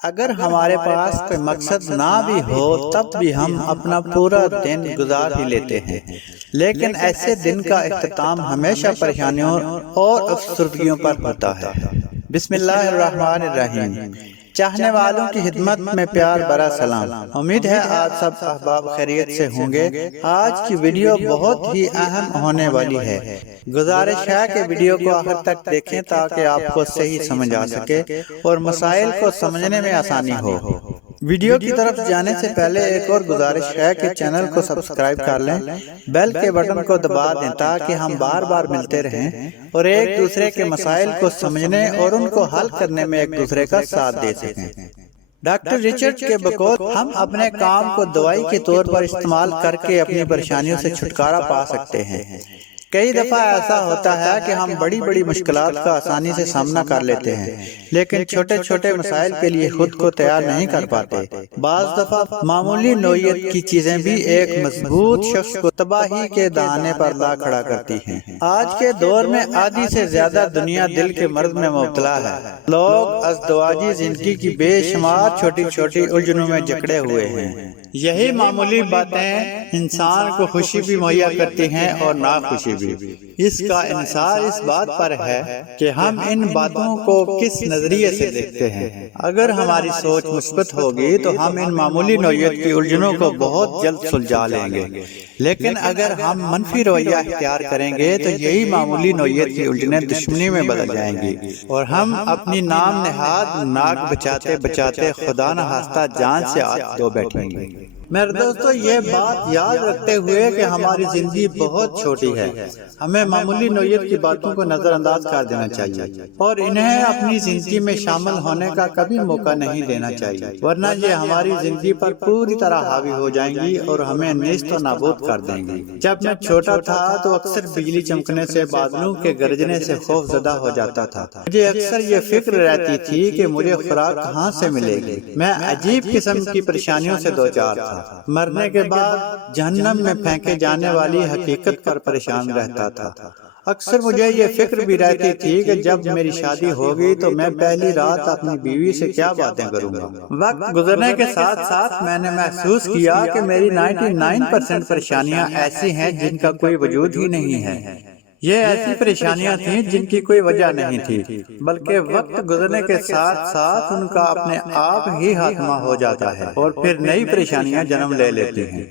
اگر ہمارے پاس کوئی مقصد نہ بھی ہو تب بھی ہم اپنا پورا دن گزار ہی لیتے ہیں، لیکن ایسے دن کا اختتام ہمیشہ پریشانیوں اور افسردگیوں پر ہوتا ہے۔ بسم اللہ الرحمن الرحیم۔ چاہنے والوں کی خدمت میں پیار بھرا سلام۔ امید ہے آج سب احباب خیریت سے ہوں گے۔ آج کی ویڈیو بہت ہی اہم ہونے والی ہے۔ گزارش ہے کہ ویڈیو کو آخر تک دیکھیں تاکہ آپ کو صحیح سمجھ آ سکے اور مسائل کو سمجھنے میں آسانی ہو۔ ویڈیو کی طرف جانے سے پہلے ایک اور گزارش ہے کہ چینل کو سبسکرائب کر لیں، بیل کے بٹن کو دبا دیں تاکہ ہم بار بار ملتے رہیں اور ایک دوسرے کے مسائل کو سمجھنے اور ان کو حل کرنے میں ایک دوسرے کا ساتھ دے سکیں۔ ڈاکٹر ریچرڈ کے بقول ہم اپنے کام کو دوائی کے طور پر استعمال کر کے اپنی پریشانیوں سے چھٹکارا پا سکتے ہیں۔ کئی دفعہ ایسا ہوتا ہے کہ ہم بڑی بڑی مشکلات کا آسانی سے سامنا کر لیتے ہیں، لیکن چھوٹے چھوٹے مسائل کے لیے خود کو تیار نہیں کر پاتے۔ بعض دفعہ معمولی نوعیت کی چیزیں بھی ایک مضبوط شخص کو تباہی کے دہانے پر لا کھڑا کرتی ہیں۔ آج کے دور میں آدھی سے زیادہ دنیا دل کے مرض میں مبتلا ہے۔ لوگ ازدواجی زندگی کی بے شمار چھوٹی چھوٹی الجھنوں میں جکڑے ہوئے ہیں۔ یہی معمولی باتیں انسان کو خوشی بھی مہیا کرتی ہیں اور ناخوشی بھی۔ اس کا انحصار اس بات پر ہے کہ ہم ان باتوں کو کس نظریے سے دیکھتے ہیں۔ اگر ہماری سوچ مثبت ہوگی تو ہم ان معمولی نوعیت کی الجھنوں کو بہت جلد سلجھا لیں گے، لیکن اگر ہم منفی رویہ اختیار کریں گے تو یہی معمولی نوعیت کی الجھنیں دشمنی میں بدل جائیں گی اور ہم اپنی نام نہاد ناک بچاتے بچاتے خدا نخواستہ جان سے دو بیٹھیں گے۔ میرے دوستو، یہ بات یاد رکھتے ہوئے کہ ہماری زندگی بہت چھوٹی ہے، ہمیں معمولی نوعیت کی باتوں کو نظر انداز کر دینا چاہیے اور انہیں اپنی زندگی میں شامل ہونے کا کبھی موقع نہیں دینا چاہیے، ورنہ یہ ہماری زندگی پر پوری طرح حاوی ہو جائیں گی اور ہمیں نیست و نابود کر دیں گی۔ جب میں چھوٹا تھا تو اکثر بجلی چمکنے سے، بادلوں کے گرجنے سے خوف زدہ ہو جاتا تھا۔ مجھے اکثر یہ فکر رہتی تھی کہ مجھے خوراک کہاں سے ملے گی۔ میں عجیب قسم کی پریشانیوں سے دوچار تھا۔ مرنے کے بعد جہنم میں پھینکے جانے والی حقیقت پر پریشان رہتا تھا۔ اکثر مجھے یہ فکر بھی رہتی تھی کہ جب میری شادی ہوگی تو میں پہلی رات اپنی بیوی سے کیا باتیں کروں گا۔ وقت گزرنے کے ساتھ ساتھ میں نے محسوس کیا کہ میری 99% پریشانیاں ایسی ہیں جن کا کوئی وجود ہی نہیں ہے۔ یہ ایسی پریشانیاں تھیں جن کی کوئی وجہ نہیں تھی، بلکہ وقت گزرنے کے ساتھ ساتھ ان کا اپنے آپ ہی خاتمہ ہو جاتا ہے اور پھر نئی پریشانیاں جنم لے لیتی ہیں۔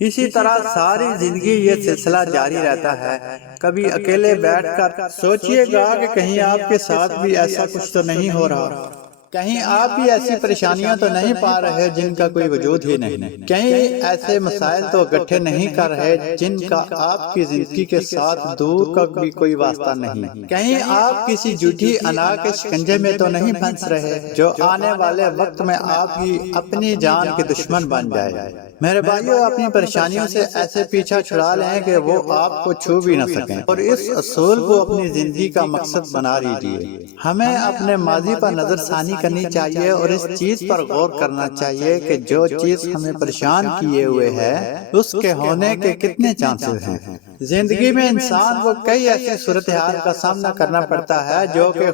اسی طرح ساری زندگی یہ سلسلہ جاری رہتا ہے۔ کبھی اکیلے بیٹھ کر سوچئے گا کہ کہیں آپ کے ساتھ بھی ایسا کچھ تو نہیں ہو رہا، کہیں آپ بھی ایسی پریشانیاں تو نہیں پا رہے جن کا کوئی وجود ہی نہیں، کہیں ایسے مسائل تو اکٹھے نہیں کر رہے جن کا آپ کی زندگی کے ساتھ دور کا بھی کوئی واسطہ نہیں، کہیں آپ کسی جھوٹی انا کے شکنجے میں تو نہیں پھنس رہے جو آنے والے وقت میں آپ کی اپنی جان کے دشمن بن جائے۔ میرے بھائیو، اپنی پریشانیوں سے ایسے پیچھا چھڑا لیں کہ وہ آپ کو چھو بھی نہ سکیں اور اس اصول کو اپنی زندگی کا مقصد بنا لیجیے۔ ہمیں اپنے ماضی پر نظر ثانی کرنی چاہیے اور اس چیز پر غور کرنا چاہیے کہ جو چیز ہمیں پریشان کیے ہوئے ہے اس کے ہونے کے کتنے چانسز ہیں۔ زندگی میں انسان کو کئی ایسی صورتحال کا سامنا کرنا پڑتا ہے جو کہ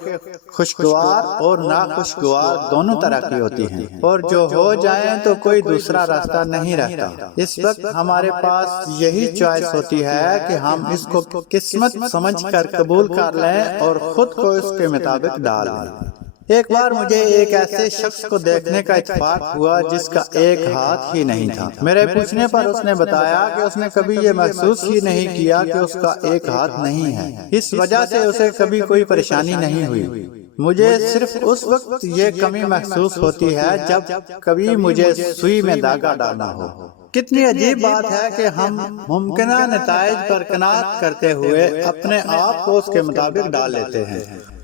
خوشگوار اور ناخوشگوار دونوں طرح کی ہوتی ہیں، اور جو ہو جائیں تو کوئی دوسرا راستہ نہیں رہتا۔ اس وقت ہمارے پاس یہی چوائس ہوتی ہے کہ ہم اس کو قسمت سمجھ کر قبول کر لیں اور خود کو اس کے مطابق ڈال لیں۔ ایک بار مجھے ایک ایسے شخص کو دیکھنے کا اتفاق ہوا جس کا ایک ہاتھ ہی نہیں تھا۔ میرے پوچھنے پر اس نے بتایا کہ اس نے کبھی یہ محسوس ہی نہیں کیا کہ اس کا ایک ہاتھ نہیں ہے، اس وجہ سے اسے کبھی کوئی پریشانی نہیں ہوئی۔ مجھے صرف اس وقت یہ کمی محسوس ہوتی ہے جب کبھی مجھے سوئی میں دھاگا ڈالنا ہو۔ کتنی عجیب بات ہے کہ ہم ممکنہ نتائج پر قناعت کرتے ہوئے اپنے آپ کو اس کے مطابق ڈال لیتے ہیں۔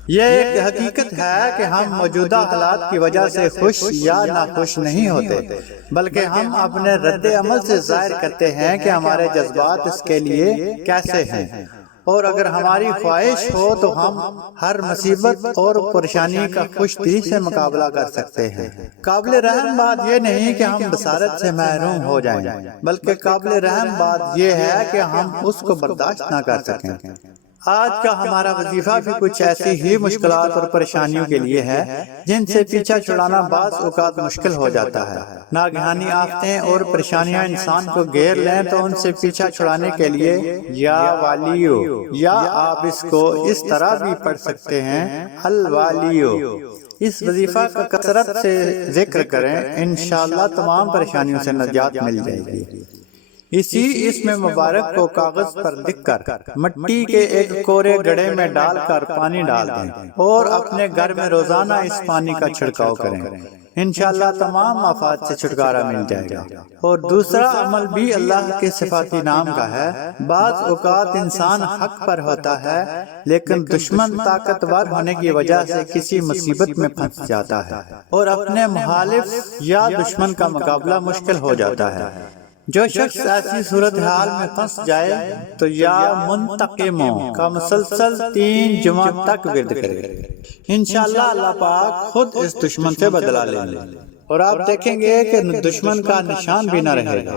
یہ ایک حقیقت ہے کہ ہم موجودہ حالات کی وجہ سے خوش یا ناخوش نہیں ہوتے، بلکہ ہم اپنے رد عمل سے ظاہر کرتے ہیں کہ ہمارے جذبات اس کے لیے کیسے ہیں، اور اگر ہماری خواہش ہو تو ہم ہر مصیبت اور پریشانی کا خوش دلی سے مقابلہ کر سکتے ہیں۔ قابل رحم بات یہ نہیں کہ ہم بصارت سے محروم ہو جائیں، بلکہ قابل رحم بات یہ ہے کہ ہم اس کو برداشت نہ کر سکیں۔ آج کا ہمارا وظیفہ بھی کچھ ایسی ہی مشکلات اور پریشانیوں کے لیے ہے جن سے پیچھا چھڑانا بعض اوقات مشکل ہو جاتا ہے۔ ناگہانی آفتیں اور پریشانیاں انسان کو گھیر لیں تو ان سے پیچھا چھڑانے کے لیے یا والیو، یا آپ اس کو اس طرح بھی پڑھ سکتے ہیں الوالیو، اس وظیفہ کا کثرت سے ذکر کریں، انشاءاللہ تمام پریشانیوں سے نجات مل جائے گی۔ اسی اسم مبارک کو کاغذ پر لکھ کر مٹی کے ایک کورے گڑھے میں ڈال کر پانی ڈال دیں اور اپنے گھر میں روزانہ اس پانی کا چھڑکاؤ کریں، انشاءاللہ تمام آفات سے چھٹکارا مل جائے گا۔ اور دوسرا عمل بھی اللہ کے صفاتی نام کا ہے۔ بعض اوقات انسان حق پر ہوتا ہے لیکن دشمن طاقتور ہونے کی وجہ سے کسی مصیبت میں پھنس جاتا ہے اور اپنے مخالف یا دشمن کا مقابلہ مشکل ہو جاتا ہے۔ جو شخص ایسی صورتحال میں پھنس جائے تو یا منتقموں کا مسلسل 3 جمعہ تک ورد کرے، انشاءاللہ اللہ پاک خود اس دشمن سے بدلہ لیں گے اور آپ دیکھیں گے کہ دشمن کا نشان بھی نہ رہے گا۔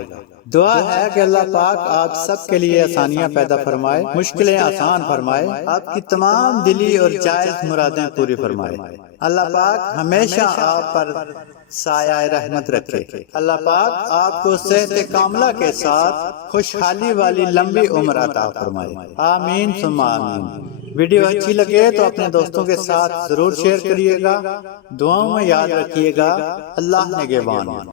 دعا ہے کہ اللہ پاک آپ سب کے لیے آسانیاں پیدا فرمائے، مشکلیں آسان فرمائے، آپ کی تمام دلی اور جائز مرادیں پوری فرمائے۔ اللہ پاک ہمیشہ آپ پر سایہ رحمت رکھے۔ اللہ پاک آپ کو صحت کاملہ کے ساتھ خوشحالی والی لمبی عمر عطا فرمائے، آمین ثم آمین۔ ویڈیو اچھی لگے تو اپنے دوستوں کے ساتھ ضرور شیئر کریے گا، دعاؤں میں یاد رکھیے گا۔ اللہ نگہبان۔